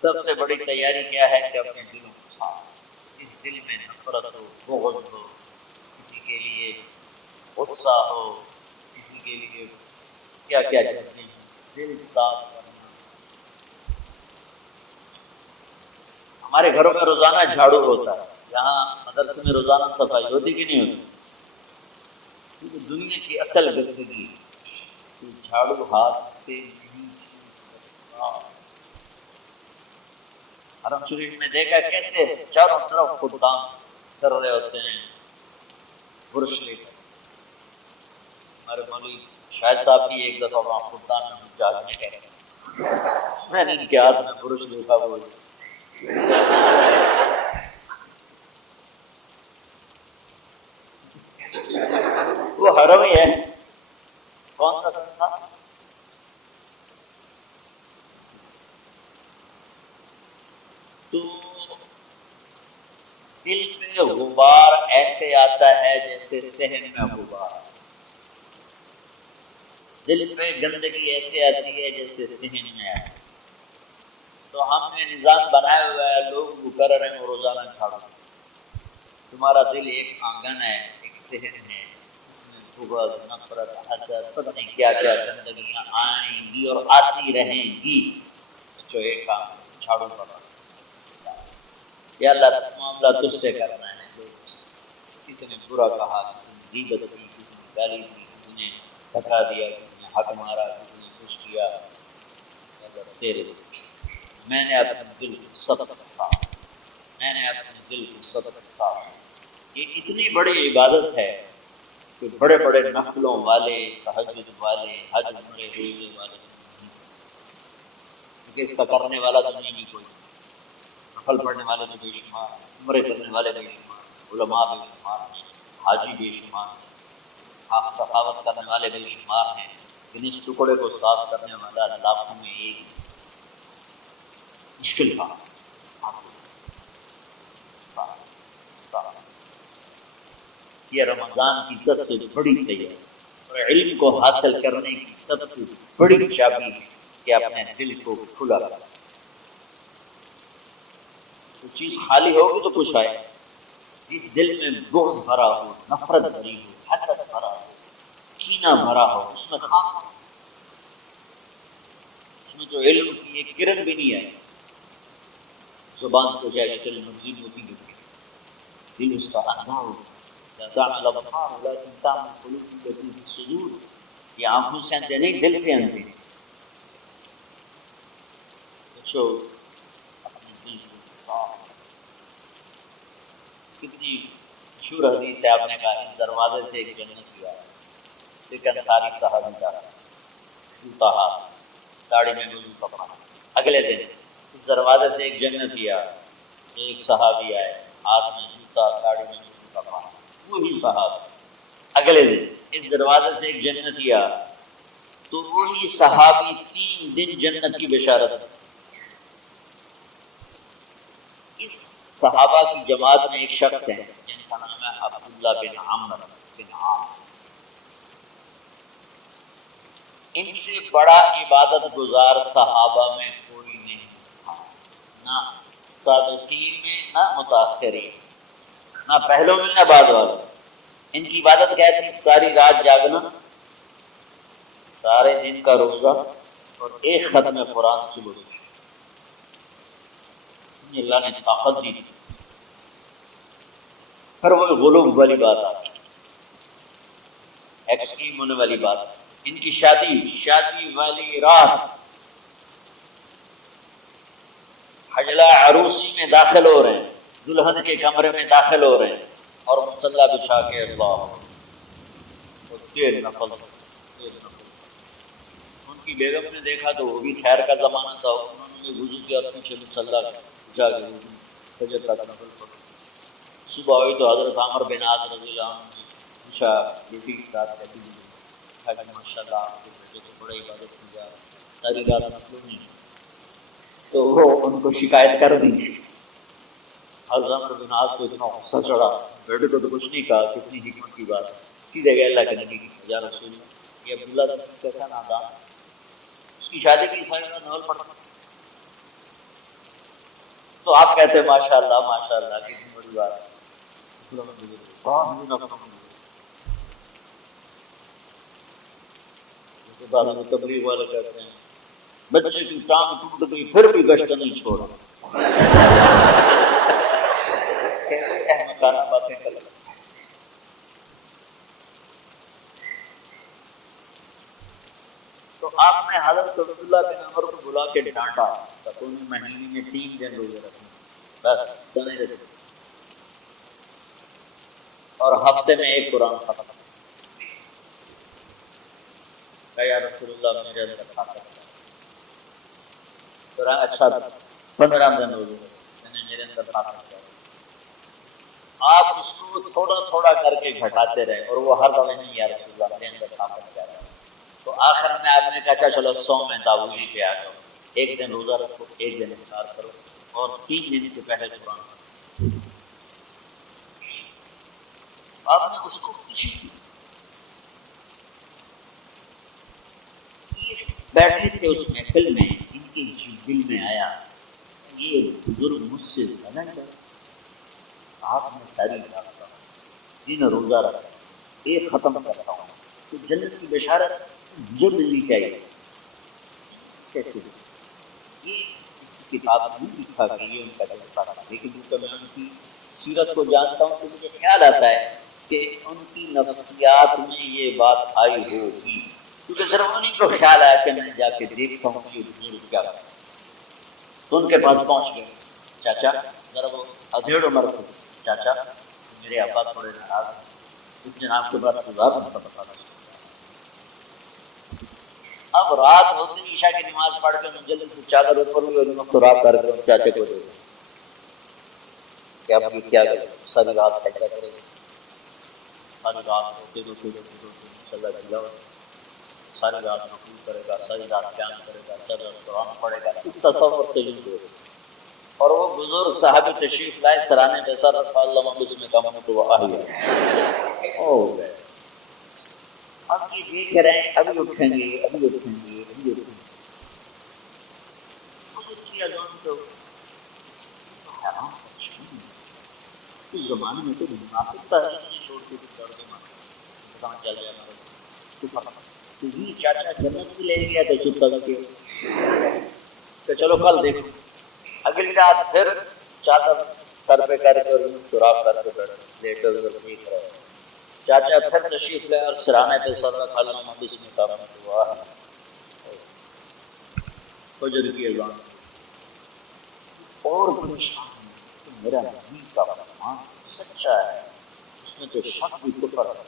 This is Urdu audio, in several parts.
سب سے بڑی تیاری کیا ہے کہ اپنے دلوں کو صاف، اس دل میں نفرت ہو، بغض ہو، کسی کے لیے غصہ ہو، کسی کے لیے کیا کیا چیزیں ہیں، دل صاف کرنا۔ ہمارے گھروں میں روزانہ جھاڑو ہوتا ہے، یہاں مدرسے میں روزانہ صفائی ہوتی کہ نہیں ہوتی؟ کیونکہ دنیا کی اصل گندگی تو جھاڑو ہاتھ سے نہیں چھوٹ سکتا۔ حرم شریف میں دیکھا کیسے چاروں طرف خدام کر رہے ہوتے ہیں برش لے کر۔ ہمارے مولوی شاہد صاحب کی ایک دفعہ وہاں خدام میں جاگنے گئے، میں نے ان کے ہاتھ میں برش دیکھا، وہ حرم ہی ہے، کون سا سستا؟ تو دل پہ غبار ایسے آتا ہے جیسے صحن میں غبار، دل پہ گندگی ایسے آتی ہے جیسے صحن میں آتی ہے۔ تو ہم نے نظام بنایا ہوا ہے، لوگ مقرر ہیں روزانہ جھاڑو۔ تمہارا دل ایک آنگن ہے، ایک صحن ہے، اس میں بغض، نفرت، حسد، پتہ نہیں کیا کیا گندگیاں آئیں گی اور آتی رہیں گی۔ جو ایک کام جھاڑو کرنا، یا اللہ معاملہ تجھ سے کرنا ہے۔ لوگ کسی نے برا کہا، کسی نے غیبت کی، کسی نے گالی دی، کسی نے دھکا دیا، کسی نے حق مارا، کسی نے کچھ کیا، اگر تیرے سے میں نے اپنے دل کو سب سے صاف، میں نے اپنے دل کو سب سے صاف۔ یہ اتنی بڑی عبادت ہے کہ بڑے بڑے نفلوں والے، تہجد والے، حج عمرے روزے والے نہیں کر سکتے، کیونکہ اس کا کرنے والا تو نہیں کوئی۔ نفل پڑھنے والے تو بے شمار، عمرے کرنے والے بے شمار، علماء بے شمار ہیں، حاجی بے شمار ہیں، سخاوت کرنے والے بے شمار ہیں، لیکن اس ٹکڑے کو صاف کرنے والا لاکھوں میں ایک مشکل کام ہے۔ یہ رمضان کی سب سے بڑی تیاری اور علم کو حاصل کرنے کی سب سے بڑی چابی ہے کہ اپنے دل کو کھلا کریں۔ وہ چیز خالی ہوگی تو کچھ آئے۔ جس دل میں بغض بھرا ہو، نفرت بھری ہو، حسد بھرا ہو، کینہ بھرا ہو، اس میں خاک ہو، اس میں جو علم کی ایک کرن بھی نہیں ہے، زبان سے جائے چل مرضی ہوتی ہے، دل اس کا اندھا ہو۔ لا تعمل الابصار ولكن تعمل القلوب التي في الصدور، یہ آنکھوں سے اندھے نہیں، دل سے اندھے۔ بچو اپنے دل کو صاف، کتنی مشہور حدیث ہے، آپ نے کہا اس دروازے سے ایک جنت ہے، لیکن ساری صحابی کا جوتا ہاتھ، داڑھی میں وضو کا پانی۔ اگلے دن اس دروازے سے ایک جنت آیا، ایک صحابی آئے، ہاتھ میں جوتا، داڑھی میں وضو کا پانی، وہی صحابی۔ اگلے دن اس دروازے سے ایک جنت آیا تو وہی صحابی 3 دن جنت کی بشارت۔ اس صحابہ کی جماعت میں ایک شخص ہے جن کا نام ہے عبداللہ بن عمرو بن عاص۔ ان سے بڑا عبادت گزار صحابہ میں کوئی نہیں تھا، نہ سابقین میں، نہ متاخرین، نہ پہلوں میں، نہ بعد والوں۔ ان کی عبادت کیا تھی؟ ساری رات جاگنا، سارے دن کا روزہ، اور ایک ختم قرآن صبح سے۔ اللہ نے طاقت دی تھی۔ پھر وہ غلوب والی بات آتی، ایکسٹریم ہونے والی بات۔ ان کی شادی والی رات حجلہ عروسی میں داخل ہو رہے ہیں، دلہن کے کمرے میں داخل ہو رہے ہیں، اور مصلی بچھا کے اللہ اور تیر نفل۔ ان کی بیگم نے دیکھا تو وہ بھی خیر کا زمانہ تھا، انہوں نے وضو کیا، پیچھے مصلی بچھا کے فجر کا نفل پڑھا۔ صبح ہوئی تو حضرت عمر بن عاص رضی اللہ عنہ نے پوچھا بیٹی کی رات کیسی گزری؟ کہا کہ ماشاء اللہ آپ کے بیٹے تو بڑے عبادت کی جا رہے، ساری رات نفلوں میں۔ تو وہ ان کو شکایت کر دی۔ حضرت عمر بن عاص کو اتنا غصہ چڑھا، بیٹے کو تو کچھ نہیں کہا، کتنی حکمت کی بات ہے، سیدھے گئے اللہ کے نبی کی، یا رسول اللہ، یہ عبداللہ کیسا نادان، اس کی شادی کی ساری رات نفل پڑھتا۔ تو آپ کہتے ہیں ماشاء اللہ کتنی بڑی بات ہے. جیسے بعد میں تبلیغ والے کہتے ہیں بچے کی ٹانگ ٹوٹ گئی پھر بھی گشت نہیں چھوڑا. باتیں کر. تو آپ نے حضرت عبداللہ بن عمر کو بلا کے ڈانٹا تو انہیں مہینے میں 3 دن روزے رکھنے بس تو نہیں رکھتے اور ہفتے میں 1 قرآن ختم. کہ یا رسول اللہ میرے اندر طاقت ہے. قرآن اچھا 15 دن روزے رکھتے میرے اندر طاقت ہے. آپ اس کو تھوڑا تھوڑا کر کے گھٹاتے رہے اور وہ ہر دفعہ نہیں یا رسول اللہ میرے اندر طاقت ہے. تو آخر میں آپ نے کہا چلو 100 میں داؤدی پہ آ جاؤ. 1 دن روزہ رکھو 1 دن افطار کرو اور 3 دن سے پہلے قرآن. آپ نے اس کو پوچھی بیٹھے تھے اس محفل میں ان کے دل میں آیا یہ بزرگ مجھ سے زیادہ کر. آپ نے ساری رات دن روزہ رکھا 1 ختم کرتا ہوں تو جنت کی بشارت مجھے ملنی چاہیے. کیسے یہ کسی کتاب میں نہیں لکھا کہ یہ ان کا جذبہ تھا لیکن جب میں ان کی سیرت کو جانتا ہوں تو مجھے خیال آتا ہے کہ ان کی نفسیات میں یہ بات آئی ہوگی کیونکہ صرف انہیں کو خیال آیا کہ میں جا کے دیکھتا ہوں کہ بزرگ کیا کرتا. تو ان کے پاس پہنچ گئے. چاچا ذرا وہ ادھیڑ عمر تھے. چاچا میرے ابا تھوڑے ناراض ہیں اس دن آپ کے پاس گزار مطلب بتا. اب رات ہوتے عشاء کی نماز پڑھ کے جلدی سے چادر اوپر ہوئی اور سراغ کر کے چاچے کو دے کہ اب یہ کیا کرے. ساری رات سجدہ کرے گا ساری رات روتے مسلح دیا ساری رات رکوع کرے گا ساری رات قیام کرے گا ساری رات قرآن پڑھے گا. اس تصور سے یوں دے اور وہ بزرگ صحابی تشریف لائے سرانے پہ سر رکھا اللہ اس میں کام تو وہ ہو گئے. اب یہ دیکھ رہے ہیں ابھی اٹھیں گے ابھی اٹھیں گے ابھی اٹھیں گے. فجر کی اذان تو حیران اس زمانے میں تو منافق تھا چھوڑ کے کر دے مانا چل جائے ہمارا تو یہ چاچا جنت بھی لے گیا تو ستا کہ چلو کل دیکھو. اگلی رات پھر چادر سر پہ کر کے اور سراغ کر کے لیٹر دیکھ رہے. چاچا پھر تشریف لے اور سرانے پہ سر رکھا اللہ بسم اللہ دعا فجر کی اذان اور میرا نبی کا فرمان سچا ہے اس میں تو شک بھی کفر ہے.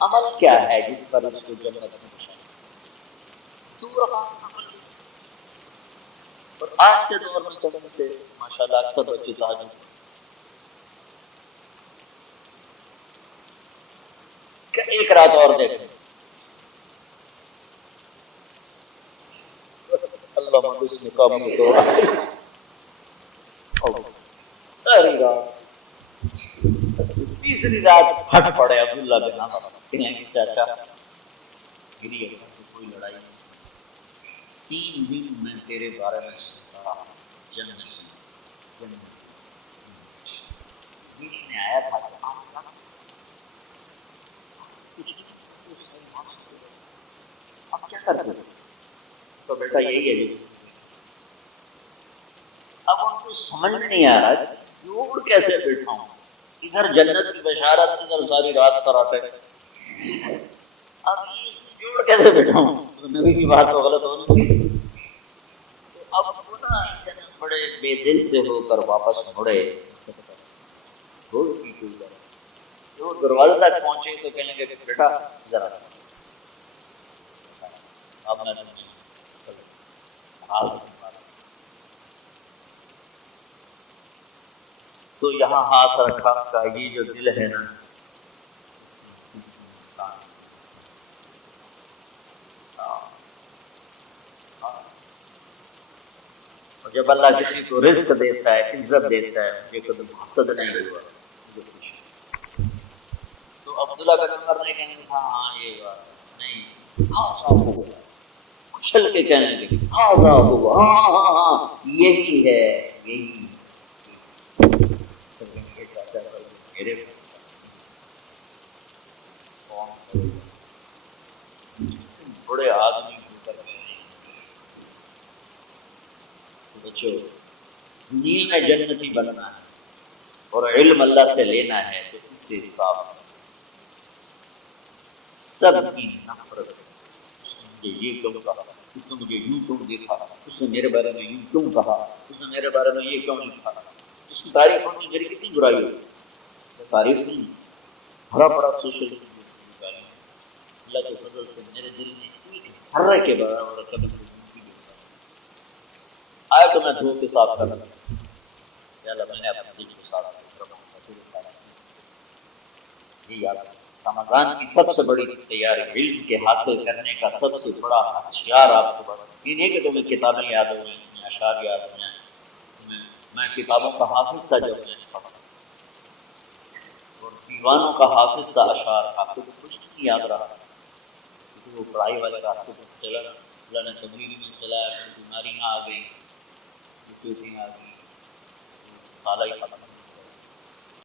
عمل کیا ہے جس پر اس کو جنت میں بشارت تو اور آج کے دور میں تو سے ماشاءاللہ اکثر بچے تہجد ایک رات اور دیکھیں اللہ بسم کام تو ساری رات تیسری رات پھٹ پڑے عبداللہ بن عمر کہنے کہ چاچا میری اللہ سے کوئی لڑائی نہیں 3 دن میں تیرے بارے میں سنتا رہا جنت میری میں آیا تھا کہ اب کیا کرتے تو بیٹا یہی ہے جی. اب ان کو سمجھ میں نہیں آ رہا جوڑ کیسے بیٹھا ہوں ادھر جنت کی بشارت ادھر ساری رات کراٹے. اب یہ جوڑ کیسے بیٹھا ہوں نبی کی بات تو غلط ہونی تھی. اب وہ نا اسے بڑے بے دل سے ہو کر واپس مڑے جو دروازے تک پہنچے تو کہنے لگے بیٹا ذرا آپ نے تو یہاں ہاتھ رکھا کا یہ جو دل ہے نا انسان اور جب اللہ کسی کو رزق دیتا ہے عزت دیتا ہے مجھے کبھی حسد نہیں ہوا مجھے خوشی. تو عبداللہ بن عمر نے کہا ہاں یہ بات نہیں اچھل کے کہنے لگے ہاں ہاں یہی ہے یہی چاچا میرے بس بڑے آدمی ہو کر بچوں دنیا میں جنتی بننا ہے اور علم اللہ سے لینا ہے تو اس سے صاف سب کی نفرت، اس نے مجھے یہ کیوں کہا، اس نے مجھے یوں کیوں دیکھا، اس نے میرے بارے میں یوں کیوں کہا، اس نے میرے بارے میں یہ کیوں لکھا، اس کی تعریف ہوتی میری کتنی برائی ہوتی، تعریف نہیں بھرا پڑا سوشل میڈیا، اللہ کے فضل سے میرے دل میں ایک ذرے کے برابر کبھی آئے تو میں دھو کے صاف کر دوں، یا اللہ میں نے اپنے دل کو صاف کر یہ یاد رکھیں۔ رمضان کی سب سے بڑی تیاری علم کے حاصل کرنے کا سب سے بڑا ہتھیار آپ کو بڑا یہ نہیں کہ تمہیں کتابیں یاد ہو جائیں، تمہیں اشعار یاد ہو جائیں، میں کتابوں کا حافظ تھا جب میں نے پڑھا اور دیوانوں کا حافظ تھا اشعار کا، تو کچھ نہیں یاد رہا کیونکہ وہ پڑھائی والے راستے پر چلا، اللہ نے تبلیغ میں چلایا، پھر بیماریاں آ گئی، آ گئی، مطالعہ ہی ختم